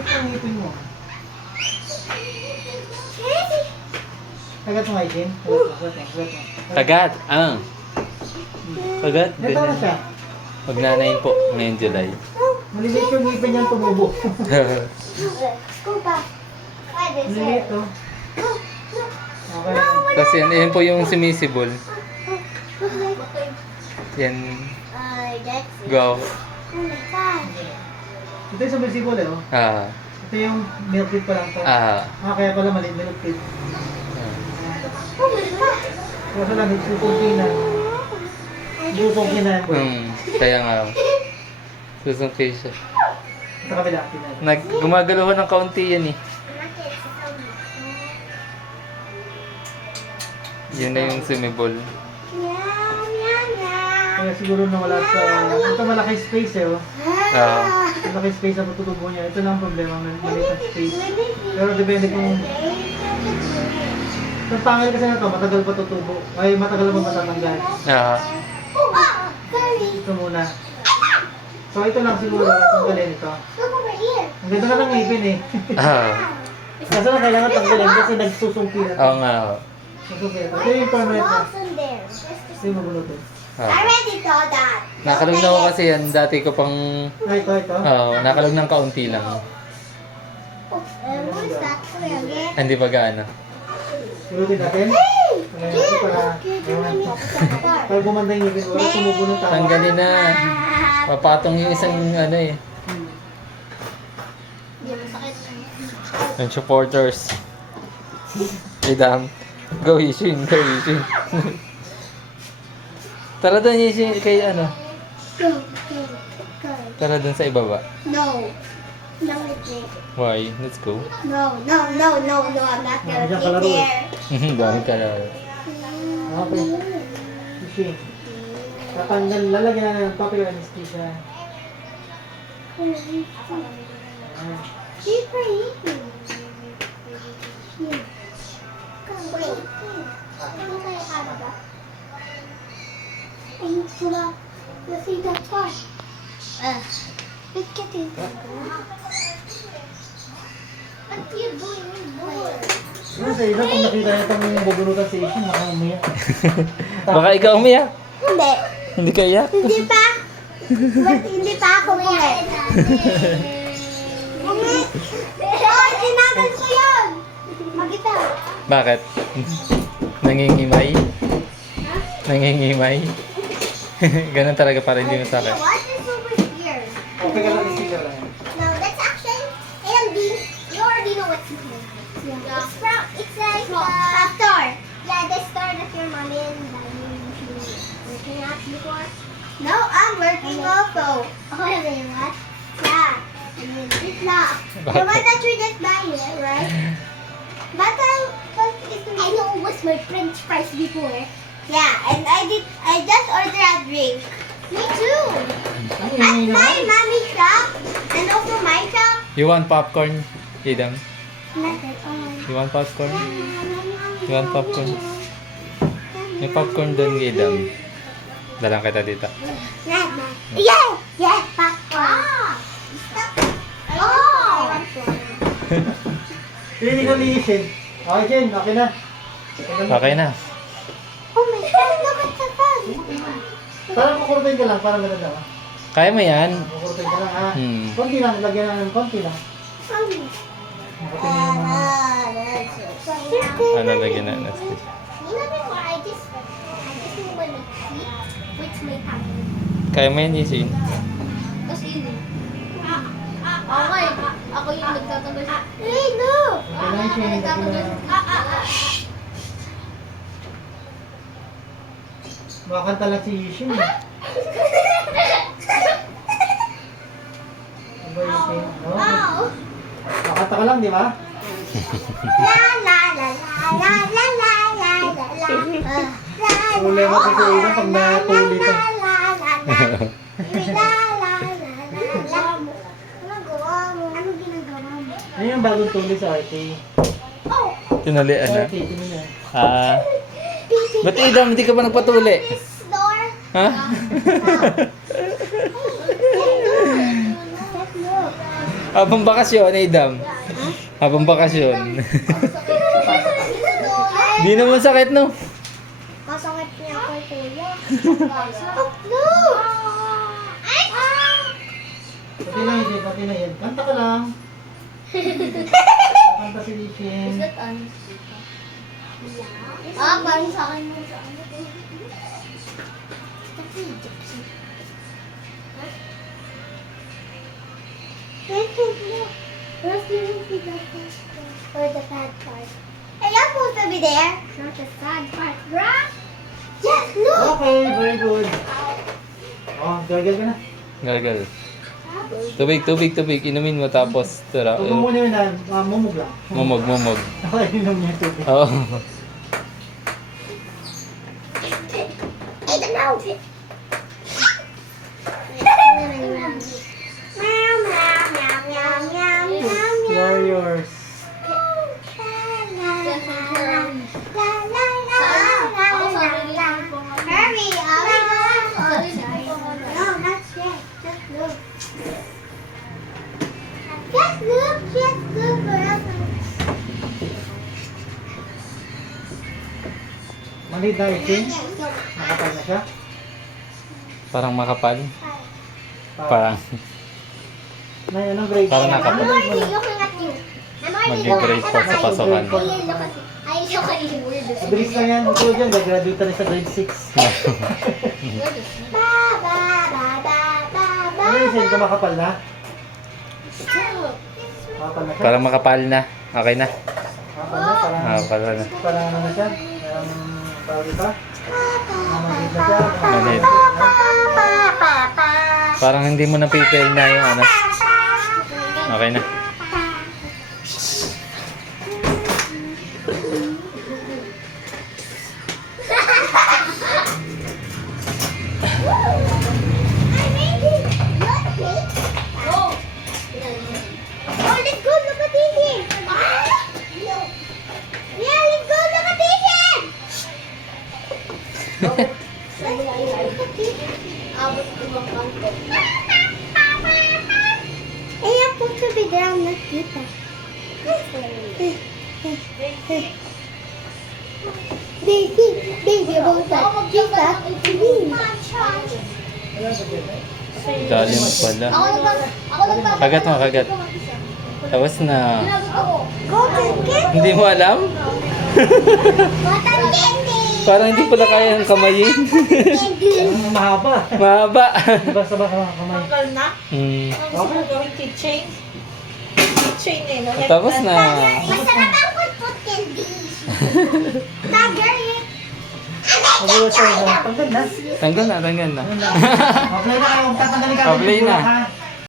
Malimit yung ngipin mo. Kagat mo nga, Jen. Kagat mo. Kagat. Kagat. Ito na siya. Magnanayin po ngayong July. Malimit yung ngipin niyan tumubo. Go back. Malimit to. Okay. Tapos yan po yung sumisibol. Yan. That's it. Go. Oh my God. Ito yung sumisibol eh. Oh. Ah. Ito yung milk tea pa lang to. Ah. Kaya pala mali milk tea. Oh my God. Kaso lang, susong kinan. Susong kinan. Kaya nga. Susungkay siya. Sa kabila, kinan. Gumagalaw ng kaunti yan eh. Yun na yung sumibol. Kaya siguro nawala sa... Ito malaki space eh. Oh. Ah. Malaki space sa patutubo niya. Ito lang ang problema. Maliit ang space. Pero depende kung... Ang pangil kasi na ito, matagal pa tutubo. Ay, matagal pa matatanggal. Ah. Ito muna. So ito lang siguro, tanggalin ito. Look over here. Ang ganda na ng ngipin eh. Ah. Kaso lang kailangan tanggalin kasi nagsusungki na. Oo nga. Susungki na. Ito yung permanent na. Rocks in there. Ito yung mabunutin. I Ah. already saw that. Nakalog na ako kasi yan. Dati ko pang... Ito. nakalog ng kaunti lang. What is that for again? Hindi pa gaano. Bunutin natin. Ngayon ito para... Para gumanda yung ngipin. Wala tumubo ng tawa. Tanggalin na. Papatong yung isang ano eh. Hindi masakit. Yung supporters. Idam. Go Yishin. Go Yishin. Tara doon Yishin. Kay ano. Go, go, go. Tara doon sa ibaba. No. No, it's me. Why? Let's go. No, I'm not gonna Diyan ka get laro eh. there. Dami ka na. Okay. Ishi. Tatanggal, lalagyan na ng topic anesthesia. She's pretty. Wait. Ano kaya ano ba? Ay, sila. Kasi that part. Look at it. What are you doing? Ano sa iba, kung nakita niya itong bubunutan si Ishi, umiyak. Baka ikaw umiyak. Hindi. Hindi ka iyak. Hindi pa. Ba't hindi pa ako bungi? Bungi? Oh, tinagal ko yun! Magita. Bakit? Nangingimay? Nangingimay? Ganun talaga para hindi mo sa akin. What is over here? Okay ka lang, anesthesia lang yan. No, that's actually AMD. You already know what's in here. Yeah. It's like a store. Yeah, the store that your mommy and daddy working at before. No, I'm working also. Oh, really? What? Yeah. It's not. The one that you just buy it, right? But I know it was my French fries before. Yeah, and I just ordered a drink. Me too. Ano At yung my mommy's shop and also my shop. You want popcorn, Idam? Nothing. You want popcorn? You want popcorn? May popcorn doon, Idam. Dalang kita dito. Yeah! Yeah! Popcorn! Oh! Hindi ko liisin. Okay, Jen, okay na. Okay na. Oh my God! Look at the bag! Parang kukurtin ka lang, parang gano'n lang. Ah. Kaya mo yan? Kukurtin ka lang, ha? Hmm. Konti lang, lagyan na ng konti lang. Kukurtin na yung mga... Ano lagyan na anesthesia? You know before I just want to eat with my tongue. Kaya mo yan, Yishin? Kasi yun eh. Okay. Ako yung nagtatanggal. Hey, no! Okay na, Jen, okay na. Makakanta lang si Yishin, eh. Ano ba Yishin? Oh, Oh! makakanta ka lang, di ba? La la la la la la la la la la. Problema kasi sa ilan pag natuli to. La la la la. La la la la la. Ano gawa mo? Ano ginagawa mo? Ano yung bagong tuli sa RT? Oh! Tinalian na. RT, tingnan niya. Ah. Ba't Idam, hindi ka pa nagpatuli? This door. Ha? Look. Habang bakasyon, Adam. Habang bakasyon. Di naman sakit, no? Kasakit niya ako, kuya. No! Ay! Pati na hindi, pati na yan. Kanta ka lang. Kanta si Lishin. Parang sa akin mo sa ano. Or the bad part. Hey, you're supposed to be there. Not the sad part, bruh. Yes, look. Okay, very good. Oh, gargle ka na. Gargal. Tubig, tubig, tubig. Inumin mo tapos tara. Huwag mo muna yun na, mumug lang. Mumog, mumog. Okay, inom niya tubig. Oo. Eat it now. Meow, meow, meow, meow, meow, meow, meow. Warriors. Hurry, no, not yet. Just look. Just look, just look forever. Maliit na itin. Nakapal na siya. Parang makapal. Parang Na, anong grade? Parang I'm nakapal. already looking at you. I'm already Mag-grade pa sa pasokan. I look at you. I look at you. We're the same. Mabilis lang yan. Ito dyan, gagraduate na rin sa grade 6. Ba, ba, ba, ba, ba, ba. Ano yung sa'yo? Makapal na? Makapal na siya? Parang makapal na. Okay na. Makapal na? Parang, Makapal na. parang ano na siya? Parang ito? Maliit na siya? Maliit. Parang hindi mo napipil na yung ano. Okay na. I'm supposed to be there, not Tita. Baby, about that. Tita, Dalim pala. Kagat mo, kagat. Tapos na. Go to get Hindi mo alam? cotton candy. Parang hindi pala kaya ng kamayin. Ang mahaba. Mahaba. Basta-basta mga kamay. Tanggal na? Hmm. Ang gusto mo gawing keychain? Keychain eh, no? Tapos na. Masarap ang put candy. Tiger eh. Mabuhay sa'yo. Tanggal na. Tanggal na, tanggal na. Apply na kayo. Tatanggalin ka. Apply na. Ha?